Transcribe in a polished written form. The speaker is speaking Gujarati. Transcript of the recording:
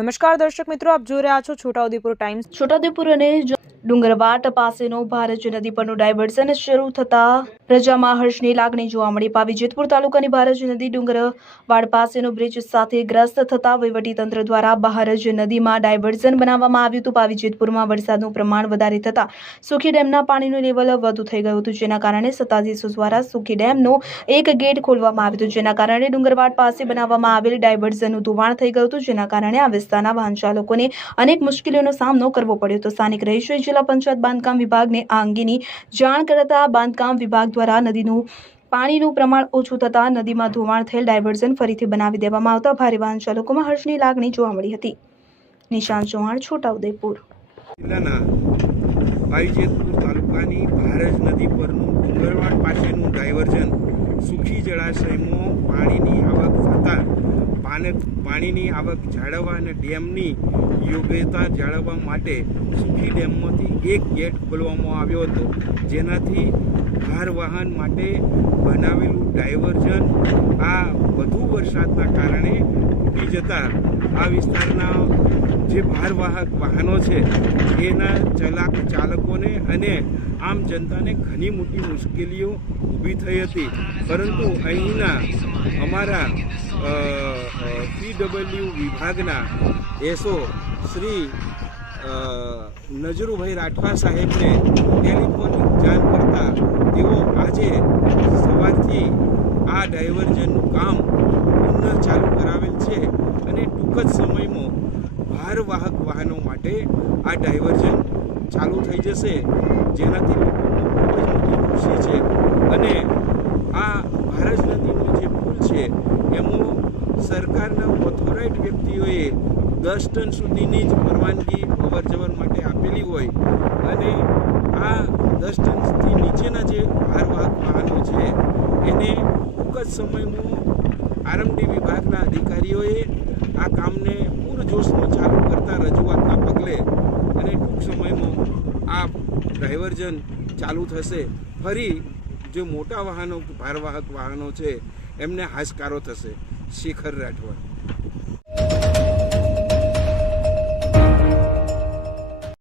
નમસ્કાર દર્શક મિત્રો, આપ જોઈ રહ્યા છો છોટાઉદેપુર ટાઈમ્સ। છોટાઉદેપુર અને ડુંગરવાટ પાસેનો ભારજ નદી પરનું ડાયવર્ઝન શરૂ થતા પ્રજામાં હર્ષની લાગણી જોવા મળી। પાવીજેતપુર તાલુકાની ભારજ નદી ડુંગરવાડ પાસેનો બ્રિજ સાથે ગ્રસ્ત થતા વહીવટીતંત્ર દ્વારા ભારજ નદીમાં ડાયવર્ઝન બનાવવામાં આવ્યું હતું। પાવીજેતપુરમાં વરસાદનું પ્રમાણ વધારે થતા સુખી ડેમના પાણીનું લેવલ વધુ થઈ ગયું હતું, જેના કારણે સત્તાધીશો દ્વારા સુખી ડેમનો એક ગેટ ખોલવામાં આવ્યો હતો, જેના કારણે ડુંગરવાડ પાસે બનાવવામાં આવેલ ડાયવર્ઝનનું ધોવાણ થઈ ગયું હતું, જેના કારણે આ વિસ્તારના વાહન ચાલકોને અનેક મુશ્કેલીઓનો સામનો કરવો પડ્યો હતો। સ્થાનિક રહીશોએ જિલ્લા પંચાયત બાંધકામ વિભાગને આ અંગેની જાણ કરતા બાંધકામ વિભાગ દ્વારા નદીનું પાણીનું પ્રમાણ ઓછું થતા નદીમાં ધોવાણ થયેલ ડાયવર્ઝન ફરીથી બનાવી દેવામાં આવતા ભારે વાહન ચાલકોમાં હર્ષની લાગણી જોવા મળી હતી। નિશાંત ચૌહાણ, છોટાઉદેપુર જિલ્લાના પાવીજેતપુર તાલુકાની ભારજ નદી પરનું ડુંગરવાડ પાસેનું ડાયવર્ઝન સુખી જળાશયમાં પાણીની આવક થતાં પાણીની આવક જાળવવા અને ડેમની યોગ્યતા જાળવવા માટે સુખી ડેમમાંથી એક ગેટ ખોલવામાં આવ્યો હતો, જેનાથી ભાર વાહન માટે બનાવેલું ડાયવર્ઝન આ વધુ વરસાદના કારણે તૂટી જતા આ વિસ્તારના જે ભારવાહક વાહનો છે એના ચાલકોને અને આમ જનતાને ઘણી મોટી મુશ્કેલીઓ ઊભી થઈ હતી। પરંતુ અહીંના અમારા PW વિભાગના એસઓ શ્રી નજરુભાઈ રાઠવા સાહેબને ટેલિફોનિક જાણ કરતા તેઓ આજે સવારથી આ ડાયવર્ઝનનું કામ પુનઃ ચાલુ કરાવેલ છે અને ટૂંક જ સમયમાં ભારવાહક વાહનો માટે આ ડાયવર્ઝન ચાલુ થઈ જશે, જેનાથી ખૂબ જ મોટી ખુશી છે। અને આ ભારજ નદીનો જે પુલ છે એમાં સરકારના ઓથોરાઇઝડ વ્યક્તિઓએ 10 ટન સુધીની જ પરવાનગી અવર જવર માટે આપેલી હોય અને આ 10 ટનથી નીચેના જે ભારવાહક વાહનો છે એને ટૂંક જ સમયમાં આરએમડી વિભાગના અધિકારીઓએ આ કામને પૂરજોશમાં ચાલુ કરતા રજૂઆતના પગલે અને ટૂંક સમયમાં આ ડાયવર્ઝન ચાલુ થશે। ફરી જે મોટા વાહનો ભારવાહક વાહનો છે એમને હાશકારો થશે। શેખર રાઠવા।